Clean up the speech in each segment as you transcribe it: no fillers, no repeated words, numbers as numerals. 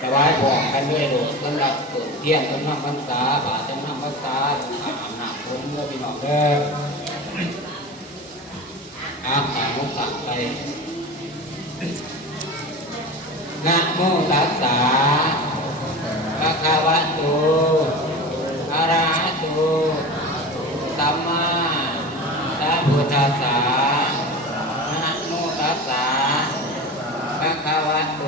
ถวายบอกกันด้วยโดดสำหรับเปิดเที่ยงจำนำพรรษาบาทจำนำพรรษาถามหนักคนเมื่อพี่น้องเด้ออาตามมุขสั่งไปนะโมตัสสะภะคะวะโตอะระหะโตสัมมาสัมพุทธัสสะนะโมตัสสะภะคะวะโต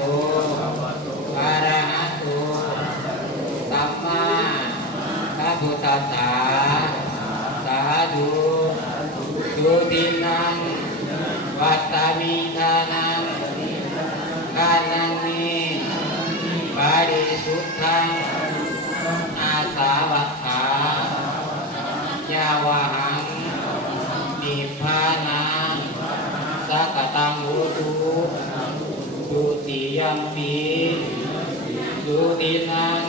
อะระหะโตสัมมาสัมพุทธัสสะสาธุสุทินังวัตตามิทานังกานังนิปาริสุทธังอาสาวะขายาวะหังนิพพานังสักตังโหตุสุติยัมปิสุตินัง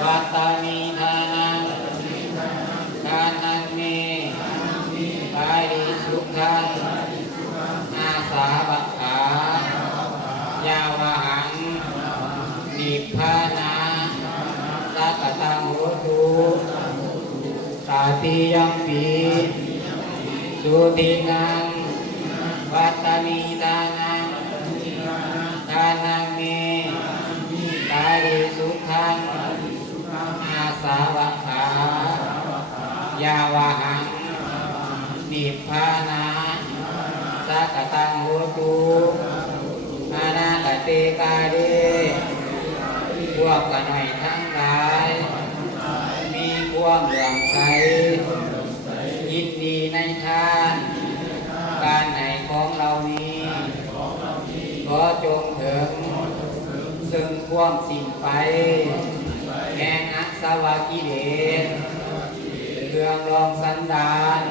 วัตตามิทานังกานังนิปาริสุทธังอาสาวะขายาวะหังนิพพานังสักตังโหตุตาติยัมปิสุตินังวัตตามิทานังทานังเมปาริสุทธังอาสาวะขายาวะหังนิพพานังสักตังโหตุอานาคเตกาเดพวกกันหน่อยทั้งหลายมีความเหลื่อมใสยินดีในทานการไหนของเรานี้ขอจงถึงซึ่งความสิ้นไปแห่งอาสวะกิเลสเครื่องรองสันดาน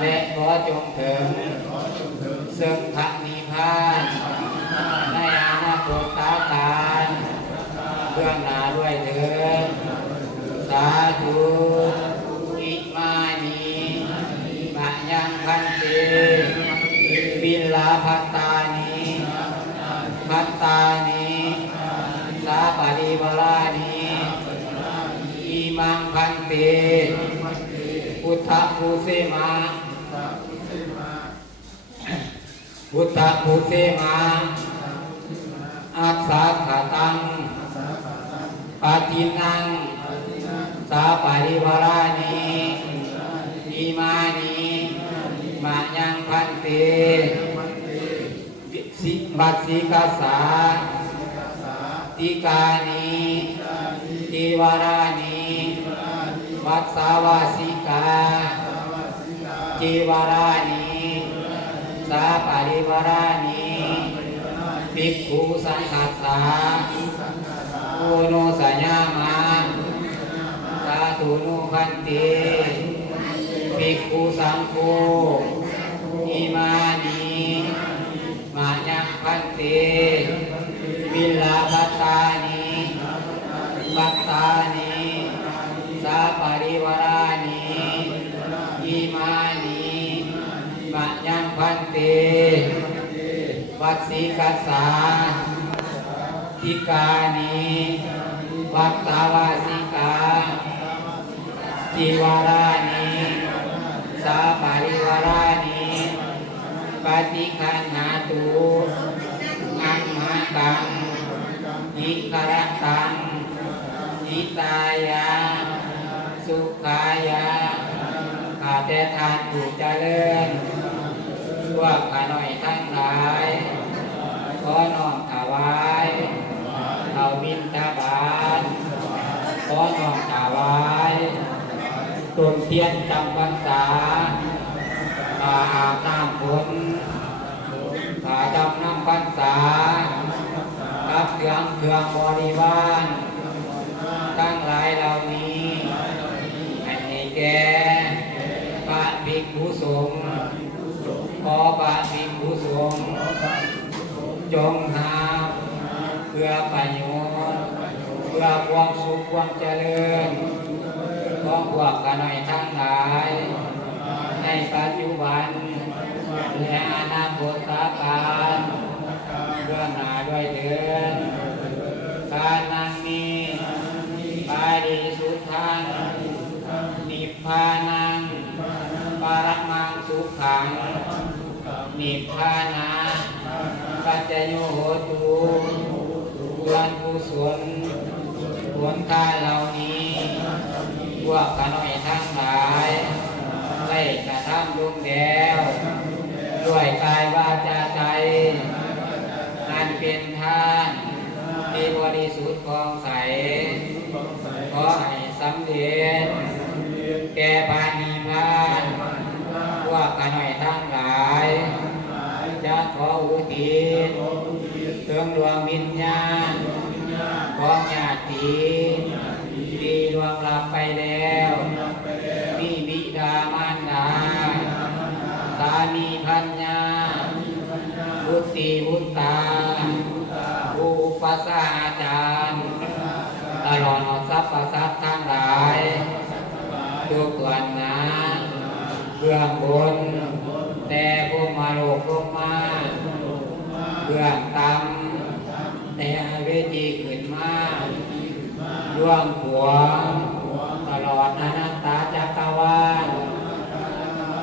และขอจงถึงซึ่งพระนิพพานในอนาคตการเบื้องหน้าด้วยเถิดสาธุอิมานิมะยังพันเตปิลลาภัตตานิภัตตานิสาปริวารานิอิมังพันเตพุทธภูเสมาพุทธภูเสมาอักษาขตังปาจินังสาปริวารานิอิมานิมายังพันเตบัตสิกาสาติกานิจิวารานิวัตสาวาสิกาจิวารานิสาปริวารานิภิกขุสังฆัสสะโอโนสัญญามาสาธุโนพันเตภิกขุสังโฆอิมานิมายังพันเตวิลลาภัตตานิภัตตานิสาปริวารานิอิมานิมายังพันเตวัตสิกัสสาทิกานิวัตตาวาสิกาจิวารานิสาปริวารานิปฏิคันหาตุอัมหากังอิกรตังอิตายาสุขายาข้าแต่ทานผู้เจริญพวกข้าน้อยทั้งหลายขอน้อมถวายเอาบิณฑบาตขอน้อมถวายต้นเทียนจำพรรษาผ้าอาบน้ำฝนผ้าจำน้ำพรรษากับเครื่องบริวารทั้งหลายเหล่านี้ให้แก่พระภิกขุสงฆ์ขอพระภิกขุสงฆ์จงหาเพื่อประโยชน์เพื่อความสุขความเจริญของพวกข้าน้อยทั้งหลายในปัจจุบันและอนาคตการเบื้องหน้าด้วยเถิด ส การนังมีปาริสุทธังนิพพานังปรมังสุขังนิพพานะปัจจโยโหตุบุญกุศลผลทานเหล่านี้พวกข้าน้อยทั้งหลายได้กระทำลงแล้วด้วยกายวาจาใจอันเป็นทานที่บริสุทธิ์ผ่องใสขอให้สำเร็จแก่ปานิพพานพวกข้าน้อยทั้งหลายจะขออุทิศถึงดวงวิญญาณของญาติที่ล่วงลับไปแล้วมีบิดามารดาสามีภรรยาบุตรีบุตรตาอุปสาอาจารย์ตลอดสรรพสัตว์ทั้งหลายทุกวันนะเบื้องบนแต่ภูมิโลกลงมาเบื้องต่ำแต่เวทีขึ้นมาล่วงขวางตลอดอนันตจักรวาล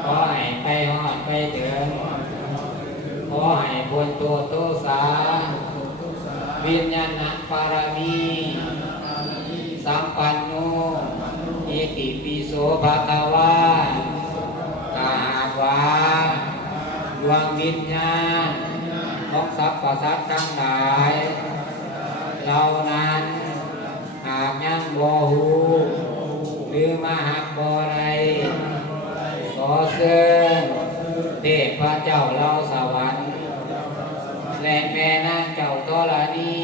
ขอให้ไปฮอดไปถึงขอให้พ้นตัวโทสาวิญญาณปารมีสัมปันโนอิติปิโสภะคะวะกาหากว่าดวงวิญญาณของสรรพสัตว์ทั้งหลายเหล่านั้นหากยังบ่ฮู้หรือมาหักบ่ได้ขอเชิญเทพเจ้าเหล่าสวรรค์และแม่นางเจ้าธรณี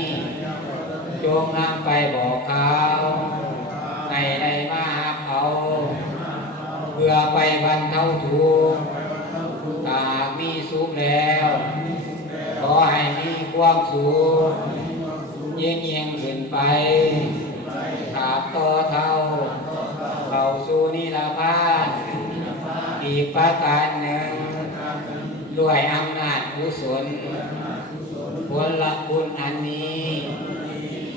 จงนำไปบอกข่าวให้ได้มาหักเอาเพื่อไปบรรเทาทุกข์หากมีสุขแล้วขอให้มีความสุขยิ่งขึ้นไปขาดต่อเท่าเข้าสู่นิพพานอีกประการหนึ่งด้วยอำนาจกุศลผลละคุณอันนี้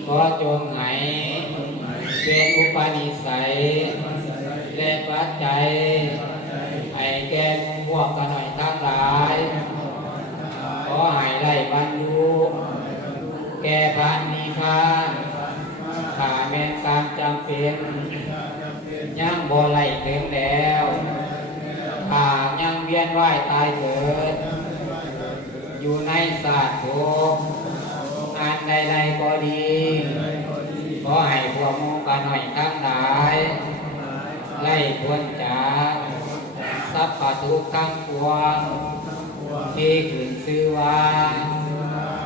ขอจงให้เป็นอุปนิสัยและปัจจัยให้แก่พวกข้าน้อยทั้งหลายขอให้ได้บรรลุแก่พระนิพพานข้าแม้นการจำเป็นยังบ่ไหลถึงแล้วข้ายังเวียนว่ายตายเกิดอยู่ในศาสตร์ภพอันใดๆก็ดีขอให้พวกหมู่ข้าน้อยทั้งหลายไล่พ้นจากสัพพทุกข์ทั้งปวงที่ขึ้นชื่อว่า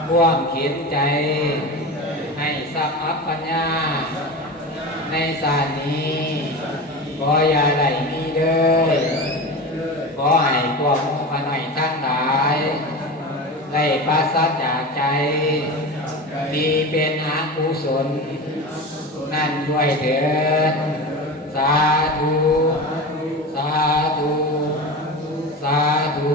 ความเข็นใจให้สัพพปัญญาในศาสตร์นี้ขออย่าได้มีเลยขอให้พวกหมู่ข้าน้อยทั้งหลายได้ปราศจากใจที่เป็นอกุศลนั่นด้วยเถิดสาธุสาธุสาธุ